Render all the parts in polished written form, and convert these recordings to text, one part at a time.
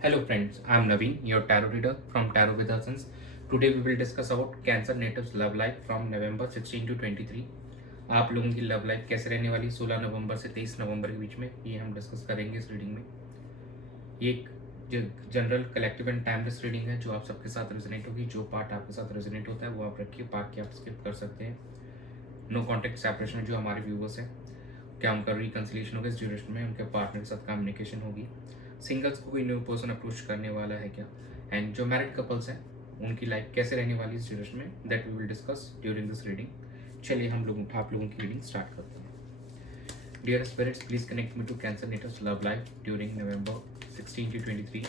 Hello friends, I am Naveen, your tarot reader from Tarot with Essence. Today we will discuss about Cancer Natives love life from November 16 to 23. आप लोगों की love life कैसे रहने वाली 16 नवंबर से 23 नवंबर के बीच में, ये हम डिस्कस करेंगे इस रीडिंग में। ये एक general collective and timeless reading है जो आप सबके साथ रेजोनेट होगी। जो पार्ट आपके साथ रेजोनेट होता है वो आप रखिए, बाकी आप स्किप कर सकते हैं। नो कॉन्टेक्ट सेपरेशन जो हमारे व्यूवर्स हैं, क्या उनका रिकन्सिलिएशन होगा इस ड्यूरेशन में, उनके पार्टनर के साथ कम्युनिकेशन होगी, सिंगल्स को कोई न्यू पर्सन अप्रोच करने वाला है क्या, एंड जो मैरिड कपल्स हैं उनकी लाइफ कैसे रहने वाली इस ड्यूरेशन में, that we will discuss during this reading. चलिए हम लोग आप लोगों की रीडिंग स्टार्ट करते हैं। Dear spirits, please connect me to Cancer natives love life during November 16 to 23.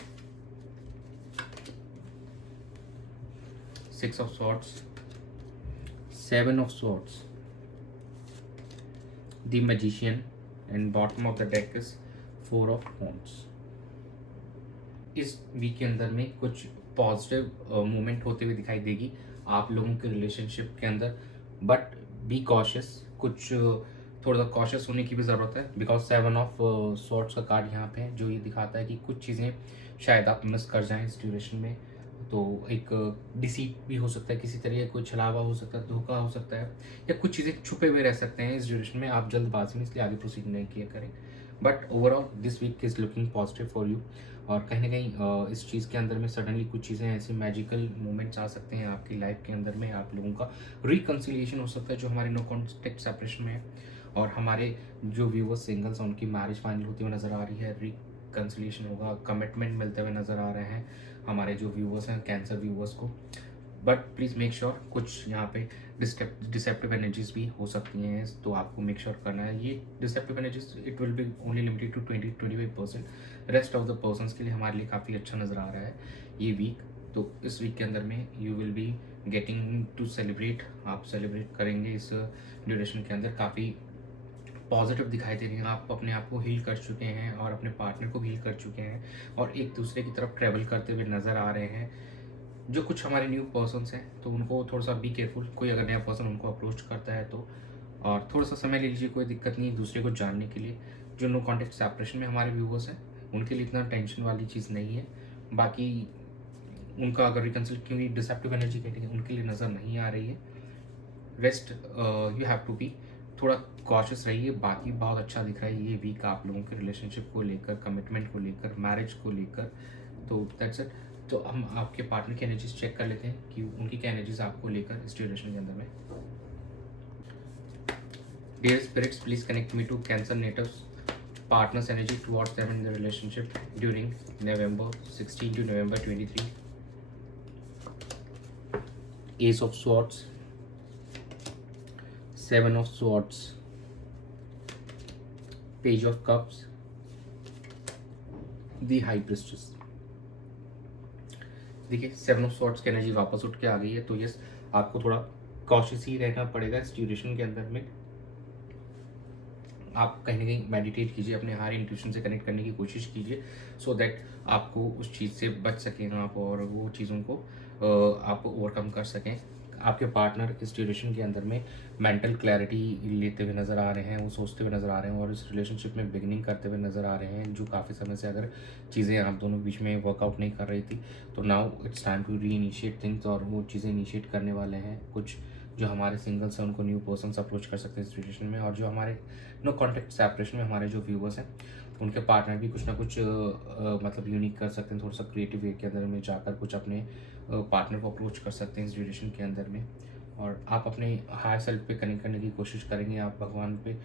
Six of Swords, Seven of Swords, the Magician, and bottom of the deck is Four of Wands. इस week के अंदर में कुछ positive movement होते हुए दिखाई देगी आप लोगों के रिलेशनशिप के अंदर, बट बी कॉशियस। कुछ थोड़ा सा कॉशियस होने की भी ज़रूरत है, बिकॉज 7 ऑफ सॉर्ट्स का कार्ड यहाँ पे है जो ये दिखाता है कि कुछ चीज़ें शायद आप मिस कर जाएं इस ड्यूरेशन में। तो एक डिसीट भी हो सकता है, किसी तरह का कोई छलावा हो सकता है, धोखा हो सकता है, या कुछ चीज़ें छुपे हुए रह सकते हैं इस ड्यूरेशन में। आप जल्दबाजी में इसलिए आगे प्रोसीड नहीं किया करें, but overall this week is looking positive for you. और कहीं ना कहीं इस चीज़ के अंदर में सडनली कुछ चीज़ें ऐसी मैजिकल मोमेंट्स आ सकते हैं आपकी लाइफ के अंदर में। आप लोगों का रिकन्सिलिएशन हो सकता है जो हमारे नो कॉन्टेक्ट सेपरेशन में है, और हमारे जो व्यूवर्स सिंगल्स हैं उनकी मैरिज फाइनल होती हुई नज़र आ रही है, रिकन्सिलिएशन होगा, कमिटमेंट मिलते हुए नज़र आ रहे हैं हमारे जो व्यूवर्स हैं कैंसर व्यूवर्स को। बट प्लीज़ मेक श्योर कुछ यहाँ पे डिसेप्टिव एनर्जीज भी हो सकती हैं, तो आपको मेक श्योर करना है। ये deceptive energies it will be only limited to 20-25%। Rest of the persons के लिए हमारे लिए काफ़ी अच्छा नज़र आ रहा है ये वीक। तो इस वीक के अंदर में you will be getting to celebrate, आप सेलिब्रेट करेंगे इस ड्यूरेशन के अंदर। काफ़ी पॉजिटिव दिखाई दे रही है, आप अपने आप को हील कर चुके हैं और अपने पार्टनर को हील कर चुके हैं, और एक दूसरे की तरफ ट्रैवल करते हुए नज़र आ रहे हैं। जो कुछ हमारे न्यू पर्सन्स हैं तो उनको थोड़ा सा बी केयरफुल, कोई अगर नया पर्सन उनको अप्रोच करता है तो, और थोड़ा सा समय ले लीजिए, कोई दिक्कत नहीं है दूसरे को जानने के लिए। जो नो कॉन्टेक्ट सेपरेशन में हमारे व्यूवर्स हैं उनके लिए इतना टेंशन वाली चीज़ नहीं है। बाकी उनका अगर रिकन्सिल, क्योंकि डिसेप्टिव एनर्जी कहते हैं, उनके लिए नज़र नहीं आ रही है। Rest you have to be थोड़ा कॉशियस रहिए। बाकी बहुत अच्छा दिख रहा है ये वीक आप लोगों के रिलेशनशिप को लेकर, कमिटमेंट को लेकर, मैरिज को लेकर। तो दैट्स इट। तो हम आपके पार्टनर की एनर्जीज चेक कर लेते हैं कि उनकी क्या एनर्जीज आपको लेकर इस ड्यूरेशन के अंदर में। Dear spirits, please connect me to Cancer natives partners energy towards them in the relationship during November 16 to November 23. Ace of Swords, Seven of Swords, Page of Cups, The High Priestess. देखिए 7 of sorts की energy वापस उठ के आ गई है, तो yes आपको थोड़ा कॉशियस ही रहना पड़ेगा इस ड्यूरेशन के अंदर में। आप कहीं ना कहीं मेडिटेट कीजिए, अपने हायर इंट्यूशन से कनेक्ट करने की कोशिश कीजिए, सो दैट आपको उस चीज़ से बच सकें आप, और वो चीज़ों को आप ओवरकम कर सकें। आपके पार्टनर इस ड्यूरेशन के अंदर में मेंटल क्लैरिटी लेते हुए नज़र आ रहे हैं, वो सोचते हुए नज़र आ रहे हैं, और इस रिलेशनशिप में बिगनिंग करते हुए नज़र आ रहे हैं। जो काफ़ी समय से अगर चीज़ें आप दोनों के बीच में वर्कआउट नहीं कर रही थी, तो now it's time to reinitiate things, और वो चीज़ें इनिशिएट करने वाले हैं। कुछ जो हमारे सिंगल्स हैं उनको न्यू पर्सन अप्रोच कर सकते हैं इस सिचुएशन में, और जो हमारे नो कॉन्टेक्ट सेपरेशन में हमारे जो व्यूवर्स हैं उनके पार्टनर भी कुछ ना कुछ मतलब यूनिक कर सकते हैं, थोड़ा सा क्रिएटिव वे के अंदर में जाकर कुछ अपने पार्टनर को अप्रोच कर सकते हैं इस ड्यूरेशन के अंदर में। और आप अपने हायर सेल्फ पे कनेक्ट करने की कोशिश करेंगे, आप भगवान पे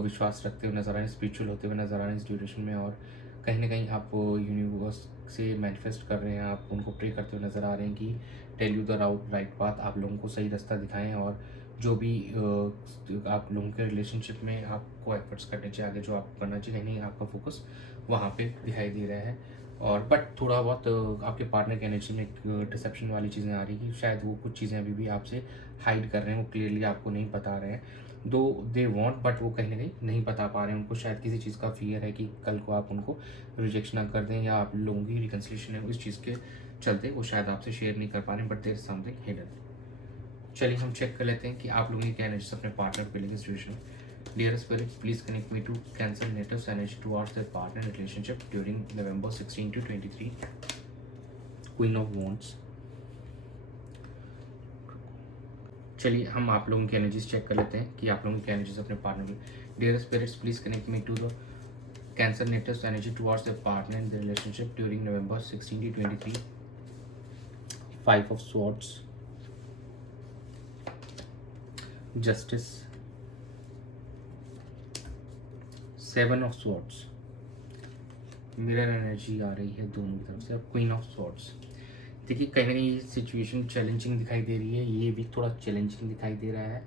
विश्वास रखते हुए नजर आ रहे हैं, स्पिरिचुअल होते हुए नजर आ रहे हैं इस ड्यूरेशन में, और कहीं ना कहीं आप यूनिवर्स से मैनिफेस्ट कर रहे हैं, आप उनको प्रे करते हुए नजर आ रहे हैं कि tell you the right path, आप लोगों को सही रास्ता दिखाएं, और जो भी आप लोगों के रिलेशनशिप में आपको एफर्ट्स करने चाहिए, आगे जो आप करना चाहिए, नहीं आपका फोकस वहाँ पे दिखाई दे रहा है। और बट थोड़ा बहुत आपके पार्टनर के एनर्जी में एक डिसेप्शन वाली चीज़ें आ रही कि शायद वो कुछ चीज़ें अभी भी आपसे हाइड कर रहे हैं, वो क्लियरली आपको नहीं बता रहे हैं। दो दे वांट, बट वो कहीं ना कहीं नहीं बता पा रहे हैं, उनको शायद किसी चीज़ का फियर है कि कल को आप उनको रिजेक्शन ना कर दें, या आप लोगों की रिकन्सिलेशन है इस चीज़ के चलते वो शायद आपसे शेयर नहीं कर पा रहे हैं, but there is something hidden. चलिए हम चेक कर लेते हैं कि आप लोगों की क्या एनर्जी अपने पार्टनर को लेंगे सिचुएशन में। Dear Spirit, please connect me to Cancer natives energy towards their partner relationship during November 16 to 23. Queen of Wands. चलिए हम आप लोगों की एनर्जीज चेक कर लेते हैं कि आप लोगों की एनर्जीज अपने पार्टनर की. Dear spirits, please connect me to the Cancer natives energy towards the partner in the relationship during November 16 to 23. 5 of Swords, Justice, 7 of Swords. Mirror energy आ रही है दोनों की तरफ से. अब क्वीन ऑफ स्वॉर्ड्स. देखिए कहीं ना कहीं सिचुएशन चैलेंजिंग दिखाई दे रही है, ये भी थोड़ा चैलेंजिंग दिखाई दे रहा है.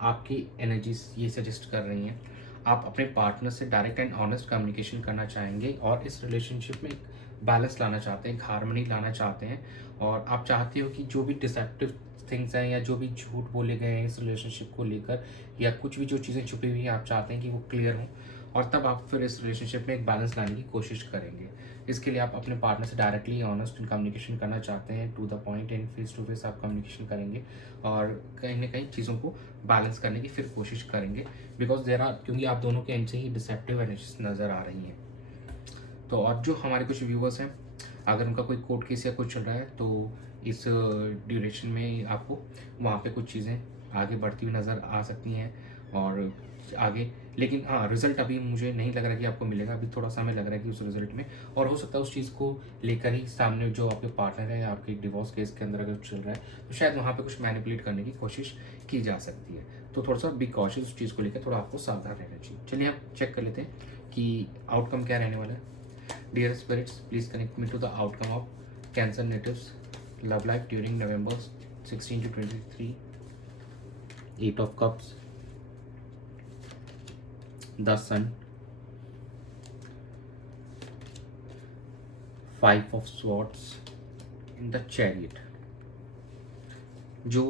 आपकी एनर्जीज ये सजेस्ट कर रही हैं आप अपने पार्टनर से डायरेक्ट एंड ऑनेस्ट कम्युनिकेशन करना चाहेंगे और इस रिलेशनशिप में एक बैलेंस लाना चाहते हैं, एक हार्मनी लाना चाहते हैं. और आप चाहते हो कि जो भी डिसेप्टिव थिंग्स हैं या जो भी झूठ बोले गए हैं इस रिलेशनशिप को लेकर या कुछ भी जो चीज़ें छुपी हुई हैं आप चाहते हैं कि वो क्लियर हों और तब आप फिर इस रिलेशनशिप में एक बैलेंस लाने की कोशिश करेंगे. इसके लिए आप अपने पार्टनर से डायरेक्टली ऑनेस्ट कम्युनिकेशन करना चाहते हैं, to the point and face to face आप कम्युनिकेशन करेंगे और कहीं ना कहीं चीज़ों को बैलेंस करने की फिर कोशिश करेंगे. बिकॉज देर आर, क्योंकि आप दोनों के एंड से ही डिसेप्टिव एनर्जीज नज़र आ रही हैं. तो और जो हमारे कुछ व्यूवर्स हैं अगर उनका कोई कोर्ट केस या कुछ चल रहा है तो इस ड्यूरेशन में आपको वहाँ पे कुछ चीज़ें आगे बढ़ती हुई नज़र आ सकती हैं और आगे. लेकिन हाँ, रिजल्ट अभी मुझे नहीं लग रहा कि आपको मिलेगा, अभी थोड़ा समय लग रहा है कि उस रिजल्ट में, और हो सकता है उस चीज़ को लेकर ही सामने जो आपके पार्टनर है या आपके डिवोर्स केस के अंदर अगर चल रहा है तो शायद वहाँ पे कुछ मैनिपुलेट करने की कोशिश की जा सकती है. तो थोड़ा सा बी कॉशियस उस चीज़ को लेकर थोड़ा आपको सावधान रहना चाहिए. चलिए हम चेक कर लेते हैं कि आउटकम क्या रहने वाला है. Dear spirits, please connect me to the outcome of Cancer natives love life during November 16 to 23. 8 of Cups, the Sun, 5 of Swords, in the Chariot. जो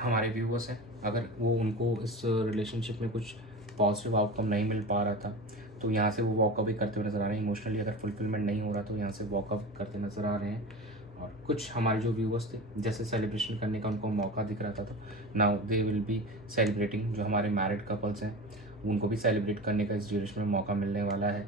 हमारे व्यूवर्स हैं अगर वो उनको इस रिलेशनशिप में कुछ पॉजिटिव आउटकम नहीं मिल पा रहा था तो यहाँ से वो वॉक अवे करते हुए नज़र आ रहे हैं. इमोशनली अगर फुलफिलमेंट नहीं हो रहा तो यहाँ से वॉक अवे करते नज़र आ रहे हैं. और कुछ हमारे जो व्यूवर्स थे जैसे सेलिब्रेशन करने का उनको मौका दिख रहा था तो now they will be celebrating. जो हमारे मैरिड कपल्स हैं उनको भी सेलिब्रेट करने का इस ड्यूरेशन में मौका मिलने वाला है.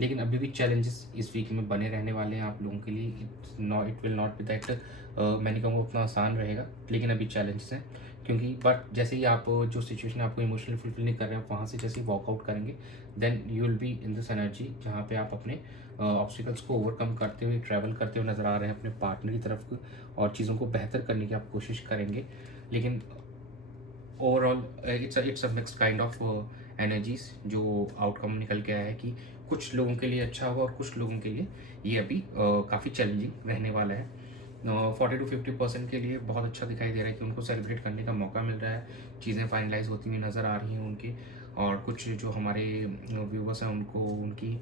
लेकिन अभी भी चैलेंजेस इस वीक में बने रहने वाले हैं आप लोगों के लिए. It will not be that मैंने कहूँगा उतना आसान रहेगा, लेकिन अभी चैलेंजेस हैं क्योंकि बट जैसे ही आप जो सिचुएशन आपको इमोशनली फुलफिल नहीं कर रहे हैं वहाँ से जैसे ही वॉकआउट करेंगे then you will be in this energy जहाँ पे आप अपने ऑब्स्टिकल्स को ओवरकम करते हुए ट्रैवल करते हुए नज़र आ रहे हैं अपने पार्टनर की तरफ और चीज़ों को बेहतर करने की आप कोशिश करेंगे. लेकिन overall it's a mixed kind of energies. जो आउटकम निकल के आया है कि कुछ लोगों के लिए अच्छा होगा और कुछ लोगों के लिए ये अभी काफ़ी चैलेंजिंग रहने वाला है. 40 to 50% के लिए बहुत अच्छा दिखाई दे रहा है कि उनको सेलिब्रेट करने का मौका मिल रहा है. चीज़ें फाइनलाइज होती हुई नज़र आ रही हैं उनकी. और कुछ जो हमारे व्यूवर्स हैं उनको उनकी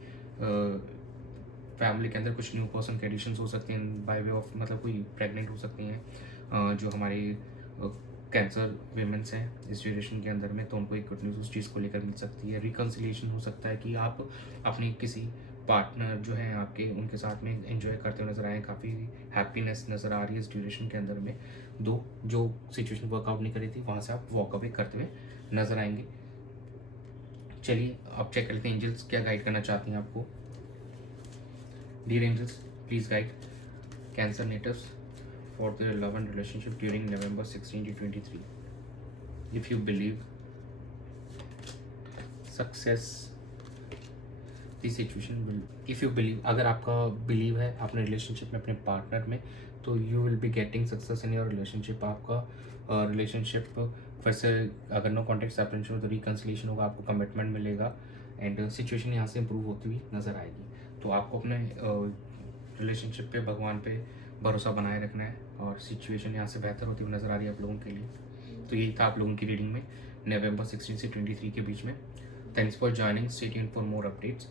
फैमिली के अंदर कुछ न्यू पर्सन के एडिशंस हो सकते हैं बाय वे ऑफ, मतलब कोई प्रेग्नेंट हो सकती हैं जो हमारे कैंसर वीमेंस हैं इस ड्यूरेशन के अंदर में, तो उनको एक गुड न्यूज़ उस चीज़ को लेकर मिल सकती है. रिकन्सिलिएशन हो सकता है कि आप अपनी किसी पार्टनर जो है आपके उनके साथ में एंजॉय करते हुए नज़र आए. काफ़ी हैप्पीनेस नज़र आ रही है इस ड्यूरेशन के अंदर में. दो जो सिचुएशन वर्कआउट नहीं करी थी वहाँ से आप वॉक अवे करते हुए नज़र आएंगे. चलिए आप चेक कर लेते हैं एंजल्स क्या गाइड करना चाहती हैं आपको. Dear angels, please guide Cancer natives for their love and relationship during November 16 to 23. If you believe success, the situation will. If you believe, अगर आपका बिलीव है अपने रिलेशनशिप में अपने पार्टनर में तो you will be getting success in your relationship. आपका relationship फिर से अगर नो कॉन्टेक्ट सेपरेशन हो तो रिकन्सिलिएशन होगा, आपको कमिटमेंट मिलेगा एंड सिचुएशन यहाँ से इम्प्रूव होती हुई नज़र आएगी. तो आपको अपने रिलेशनशिप पे भगवान पे भरोसा बनाए रखना है और सिचुएशन यहाँ से बेहतर होती हुई नज़र आ रही है आप लोगों के लिए. तो यही था आप लोगों की रीडिंग में नवंबर 16 से 23 के बीच में. Thanks for joining. Stay tuned for more updates.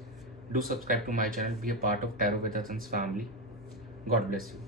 Do subscribe to my channel. Be a part of tarot with essence family. God bless you.